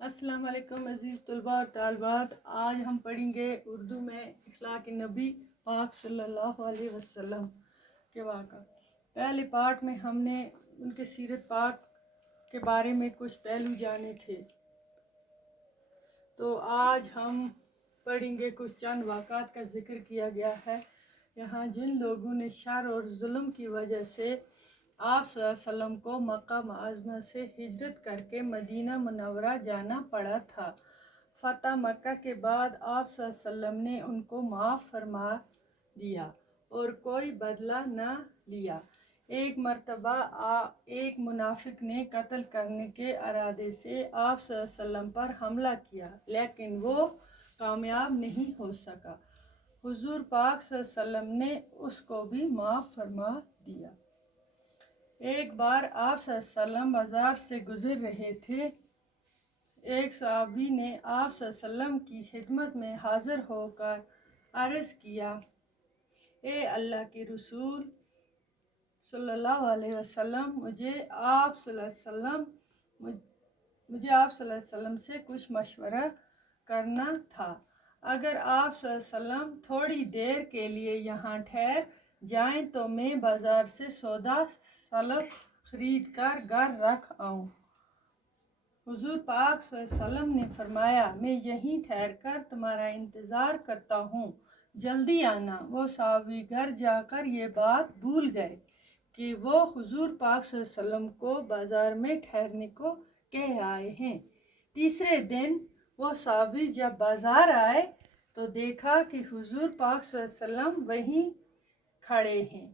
السلام علیکم عزیز طلباء اور طالبات، آج ہم پڑھیں گے اردو میں اخلاق نبی پاک صلی اللہ علیہ وسلم کے واقعہ۔ پہلے پارٹ میں ہم نے ان کے سیرت پاک کے بارے میں کچھ پہلو جانے تھے، تو آج ہم پڑھیں گے کچھ چند واقعات کا ذکر کیا گیا ہے یہاں جن لوگوں نے شر اور ظلم کی وجہ سے آپ صلی اللہ علیہ وسلم کو مکہ معظمہ سے ہجرت کر کے مدینہ منورہ جانا پڑا تھا۔ فتح مکہ کے بعد آپ صلی اللہ علیہ وسلم نے ان کو معاف فرما دیا اور کوئی بدلہ نہ لیا۔ ایک مرتبہ ایک منافق نے قتل کرنے کے ارادے سے آپ صلی اللہ علیہ وسلم پر حملہ کیا، لیکن وہ کامیاب نہیں ہو سکا۔ حضور پاک صلی اللہ علیہ وسلم نے اس کو بھی معاف فرما دیا۔ ایک بار آپ صلی اللہ علیہ وسلم بازار سے گزر رہے تھے، ایک صحابی نے آپ صلی اللہ علیہ وسلم کی خدمت میں حاضر ہو کر عرض کیا، اے اللہ کے رسول صلی اللہ علیہ وسلم، مجھے آپ صلی اللہ علیہ وسلم سے کچھ مشورہ کرنا تھا۔ اگر آپ صلی اللہ علیہ وسلم تھوڑی دیر کے لیے یہاں ٹھہر جائیں تو میں بازار سے سودا سلف خرید کر گھر رکھ آؤں۔ حضور پاک صلی اللہ علیہ وسلم نے فرمایا، میں یہیں ٹھہر کر تمہارا انتظار کرتا ہوں، جلدی آنا۔ وہ صحابی گھر جا کر یہ بات بھول گئے کہ وہ حضور پاک صلی اللہ علیہ وسلم کو بازار میں ٹھہرنے کو کہہ آئے ہیں۔ تیسرے دن وہ صحابی جب بازار آئے تو دیکھا کہ حضور پاک صلی اللہ علیہ وسلم وہیں کھڑے ہیں۔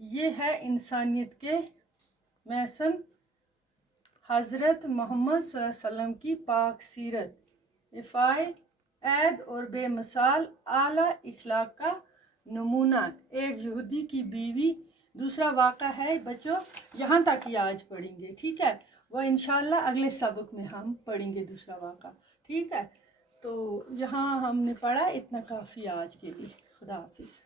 یہ ہے انسانیت کے محسن حضرت محمد صلی اللہ علیہ وسلم کی پاک سیرت، افائے عید اور بے مثال اعلیٰ اخلاق کا نمونہ۔ ایک یہودی کی بیوی۔ دوسرا واقعہ ہے بچوں، یہاں تک ہی آج پڑھیں گے، ٹھیک ہے؟ وہ انشاءاللہ اگلے سبق میں ہم پڑھیں گے دوسرا واقعہ، ٹھیک ہے؟ تو یہاں ہم نے پڑھا، اتنا کافی آج کے لیے۔ خدا حافظ۔